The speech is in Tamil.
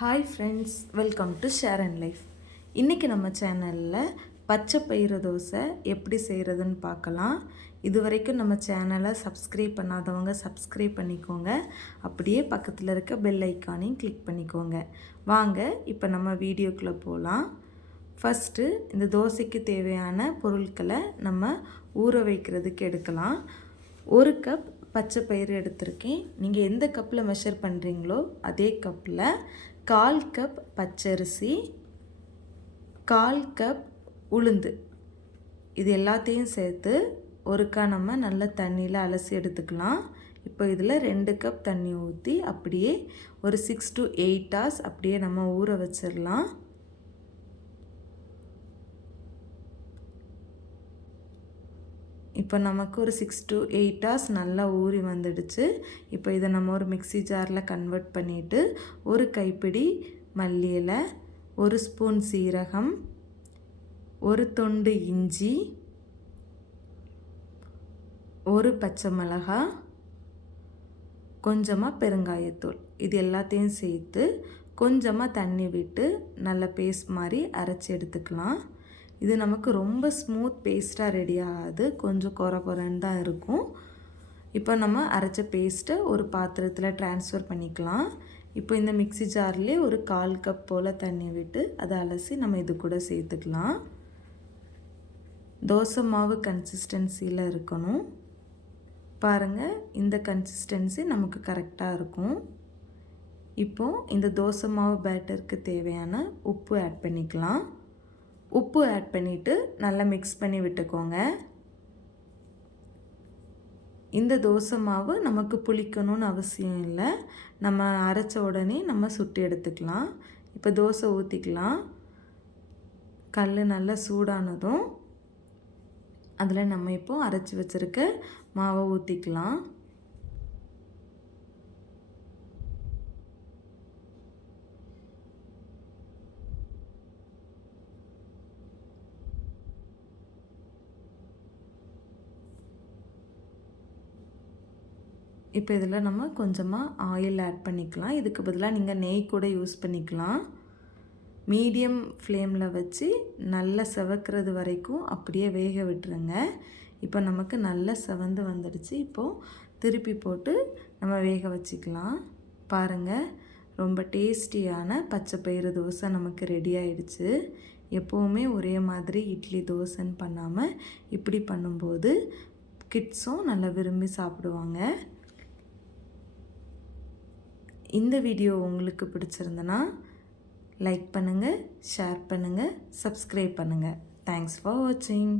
Hi friends, welcome to share and life. இன்றைக்கி நம்ம சேனலில் பச்சை பயிறு தோசை எப்படி செய்கிறதுன்னு பார்க்கலாம். இது வரைக்கும் நம்ம சேனலை சப்ஸ்கிரைப் பண்ணாதவங்க சப்ஸ்கிரைப் பண்ணிக்கோங்க. அப்படியே பக்கத்தில் இருக்க பெல் ஐக்கானையும் கிளிக் பண்ணிக்கோங்க. வாங்க இப்போ நம்ம வீடியோக்குள்ளே போகலாம். ஃபஸ்ட்டு இந்த தோசைக்கு தேவையான பொருட்களை நம்ம ஊற வைக்கிறதுக்கு எடுக்கலாம். 1 கப் பச்சை பயிறு எடுத்திருக்கேன். நீங்கள் எந்த கப்பில் மெஷர் பண்ணுறீங்களோ அதே கப்பில் 1/4 கப் பச்சரிசி, 1/4 கப் உளுந்து, இது எல்லாத்தையும் சேர்த்து ஒருக்கா நம்ம நல்ல தண்ணியில் அலசி எடுத்துக்கலாம். இப்போ இதில் 2 கப் தண்ணி ஊற்றி அப்படியே ஒரு 6 to 8 hours அப்படியே நம்ம ஊற வச்சிடலாம். இப்போ நமக்கு ஒரு 6 to 8 hours நல்லா ஊறி வந்துடுச்சு. இப்போ இதை நம்ம ஒரு மிக்ஸி ஜாரில் கன்வெர்ட் பண்ணிவிட்டு ஒரு கைப்பிடி மல்லி இலை, 1 ஸ்பூன் சீரகம், 1 துண்டு இஞ்சி, 1 பச்சை மிளகாய், கொஞ்சமாக பெருங்காயத்தூள், இது எல்லாத்தையும் சேர்த்து கொஞ்சமாக தண்ணி விட்டு நல்ல பேஸ்ட் மாதிரி அரைச்சி எடுத்துக்கலாம். இது நமக்கு ரொம்ப ஸ்மூத் பேஸ்ட்டாக ரெடி ஆகாது, கொஞ்சம் குறன்னு தான் இருக்கும். இப்போ நம்ம அரைச்ச பேஸ்ட்டை ஒரு பாத்திரத்தில் ட்ரான்ஸ்ஃபர் பண்ணிக்கலாம். இப்போ இந்த மிக்ஸி ஜார்லேயே ஒரு 1/4 கப் போல் தண்ணி விட்டு அதை அலசி நம்ம இது கூட சேர்த்துக்கலாம். தோசை மாவு கன்சிஸ்டன்சியில் இருக்கணும். பாருங்கள், இந்த கன்சிஸ்டன்சி நமக்கு கரெக்டாக இருக்கும். இப்போது இந்த தோசை மாவு பேட்டருக்கு தேவையான உப்பு ஆட் பண்ணிக்கலாம். உப்பு ஆட் பண்ணிவிட்டு நல்லா மிக்ஸ் பண்ணி விட்டுக்கோங்க. இந்த தோசை மாவு நமக்கு புளிக்கணும்னு அவசியம் இல்லை. நம்ம அரைச்ச உடனே நம்ம சுட்டு எடுத்துக்கலாம். இப்போ தோசை ஊற்றிக்கலாம். கல் நல்லா சூடானதும் அதில் நம்ம இப்போது அரைச்சி வச்சுருக்க மாவை ஊற்றிக்கலாம். இப்போ இதில் நம்ம கொஞ்சமாக ஆயில் ஆட் பண்ணிக்கலாம். இதுக்கு பதிலாக நீங்கள் நெய் கூட யூஸ் பண்ணிக்கலாம். மீடியம் ஃப்ளேமில் வச்சு நல்லா செவக்கிறது வரைக்கும் அப்படியே வேக விட்டுருங்க. இப்போ நமக்கு நல்லா செவந்து வந்துடுச்சு. இப்போது திருப்பி போட்டு நம்ம வேக வச்சுக்கலாம். பாருங்கள், ரொம்ப டேஸ்டியான பச்சை பயிறு தோசை நமக்கு ரெடி ஆயிடுச்சு. எப்போவுமே ஒரே மாதிரி இட்லி தோசைன்னு பண்ணாமல் இப்படி பண்ணும்போது கிட்ஸும் நல்லா விரும்பி சாப்பிடுவாங்க. இந்த வீடியோ உங்களுக்கு பிடிச்சிருந்தனா லைக் பண்ணுங்கள், ஷேர் பண்ணுங்கள், சப்ஸ்கிரைப் பண்ணுங்கள். தேங்க்ஸ் ஃபார் வாட்சிங்.